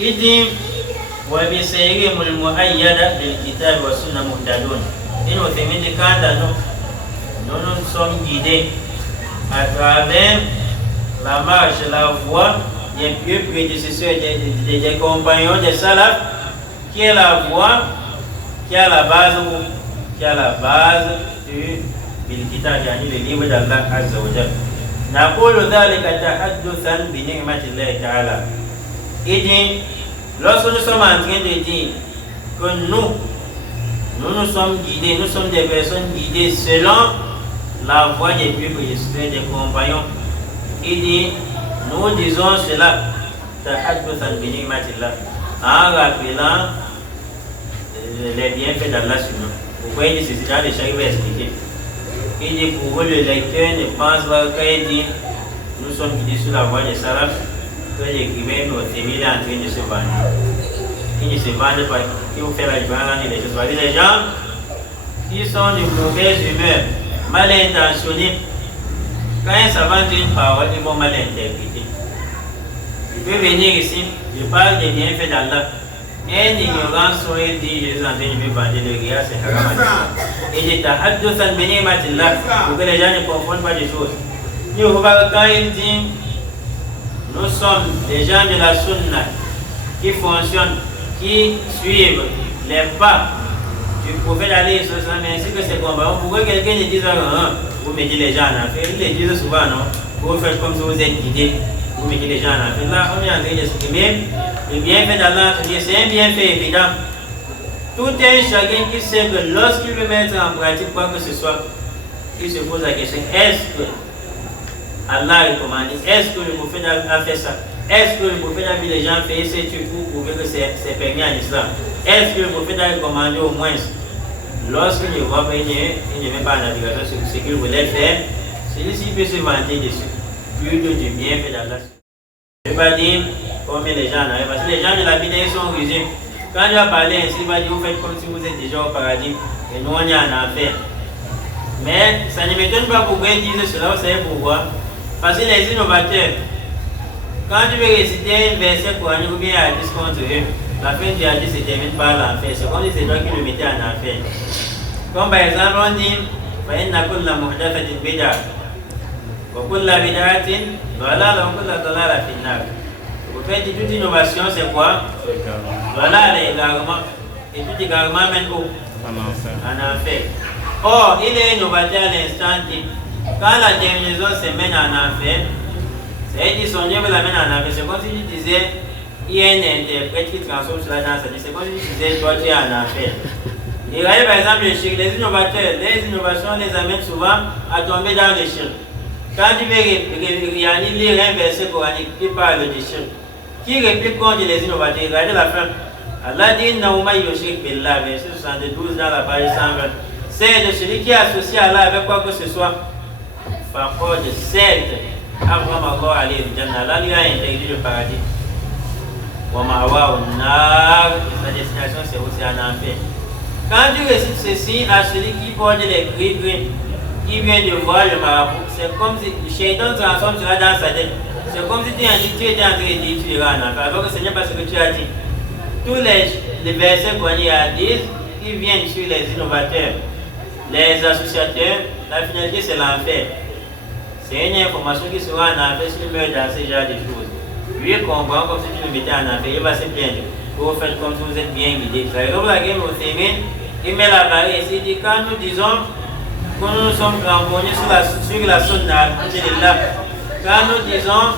Il dit وبسيرهم المؤيدة بالكتاب والسنة مهتدون. Et nous nous sommes guidés à travers la marche, la voie des pieux prédécesseurs, des compagnons des salafs, qui est la voie qui a la base du Bil-Kitab, le livre d'Allah Azza wa Jalla. نقول ذلك تحدثا بنعمة الله تعالى. Il dit, lorsque nous sommes en train de dire que nous sommes guidés, nous sommes des personnes guidées selon la voie des pieux prédécesseurs, des compagnons, il dit, nous disons cela تحدثا بنعمة الله, en rappelant les bienfaits d'Allah sur nous. Pourquoi il dit ceci? Dans les chapitres, il va expliquer. Il dit pour vous, le lecteur ne pense pas qu'il dit nous sommes guidés sur la voie des salafs, que l'écrivain nous est en train de se vendre. Il ne se vend pas, il vous fait la différence entre les choses. Parce que les gens qui sont de mauvaise humeur, mal intentionnés, quand ils s'avancent une parole, ils vont mal interpréter. Il peut venir ici, je parle des bienfaits d'Allah. Un ignorant saurait dire Jésus en train de me vendre le riaz, c'est haram. Et il dit tahaddusan bi ni'matillah, pour que les gens ne confondent pas des choses. Quand il dit nous sommes des gens de la sunna qui fonctionnent, qui suivent les pas du prophète alayhi sallam, ainsi que ses compagnons, pourquoi quelqu'un ne dise vous mettez les gens en affaire? Ils le disent souvent, non? Vous faites comme si vous êtes guidés, vous mettez les gens en affaire. Là, on est en train d'exprimer le bienfait d'Allah, c'est un bienfait évident. Tout un chacun qui sait que lorsqu'il veut mettre en pratique quoi que ce soit, il se pose la question, est-ce que Allah recommande? Est-ce que le prophète a fait ça? Est-ce que le prophète a vu les gens faire ces trucs pour prouver que c'est permis en islam? Est-ce que le prophète a recommandé au moins, lorsqu'il ne voit pas, il ne met pas en application ce qu'il voulait faire, celui-ci peut se vanter dessus, plutôt du bienfait d'Allah. Je ne vais pas dire combien les gens en arrivent, parce que les gens de la Bible sont rusés. Quand il va parler ainsi, il va dire vous faites comme si vous êtes déjà au paradis, et nous on est en enfer. Mais ça ne m'étonne pas pourquoi ils disent cela, vous savez pourquoi? Parce que les innovateurs, quand tu veux réciter un verset coranique ou bien un hadith contre eux, la fin du hadith se termine par l'enfer. C'est comme si c'est toi qui le mettais en enfer. Comme par exemple, on dit فَإِنَّ كُلَّ مُحْدَثَةٍ بِدْعَةٍ وَكُلَّ بِدْعَةٍ ضَلَالَةٍ وَكُلَّ ضَلَالَةٍ فِي النَّارِ. Vous faites toute innovation, c'est quoi? Voilà l'égarement. Et tout égarement mène où? En enfer. Or, il est innovateur à l'instant T. Quand la terminaison se mène en enfer, c'est-à-dire son Dieu me l'amène en enfer. C'est comme si tu disais, il y a un interprète qui transforme cela dans sa vie. C'est comme si tu disais, toi tu es en enfer. Et regardez par exemple le shirk, les innovateurs, les innovations les amènent souvent à tomber dans le shirk. Quand tu veux lire un verset coranique qui parle du shirk, qui réplique contre les innovateurs, regardez la fin. Allah dit, Naouma yushrik billah, verset 72 dans la page 120. C'est de celui qui est associé à Allah avec quoi que ce soit. Parfois de certes, avant encore aller au Jannah, Allah lui a interdit le paradis. Sa destination c'est aussi un enfer. Quand tu récites ceci à celui qui porte les gris-gris, qui vient de voir le marabout, c'est comme si le shaitan transforme cela dans sa tête. C'est comme si tu étais en train de dire tu iras en enfer. Alors que ce n'est pas ce que tu as dit. Tous les versets qu'on y a disent, qui viennent sur les innovateurs, les associateurs, la finalité c'est l'enfer. C'est une information qui sera en enfer s'il meurt dans ce genre de choses. Lui comprend comme si tu le mettais en enfer, il va se plaindre. Vous faites comme si vous êtes bien guidé. Donc la game au Thémine, il met la barrière ici, il dit quand nous disons que nous sommes cramponnés sur la sunna, quand nous disons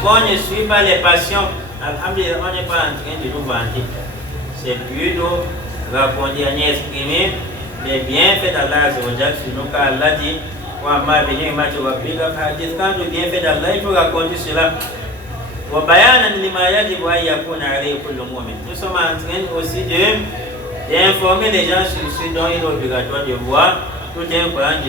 qu'on ne suit pas les passions, alhamdulillah, on n'est pas en train de nous vanter. C'est plutôt raconter, exprimer les bienfaits d'Allah sur nous, car Allah dit quand le bienfait d'Allah, il faut raconter cela. Nous sommes en train aussi d'informer les gens sur ce dont il est obligatoire de voir tout un Coran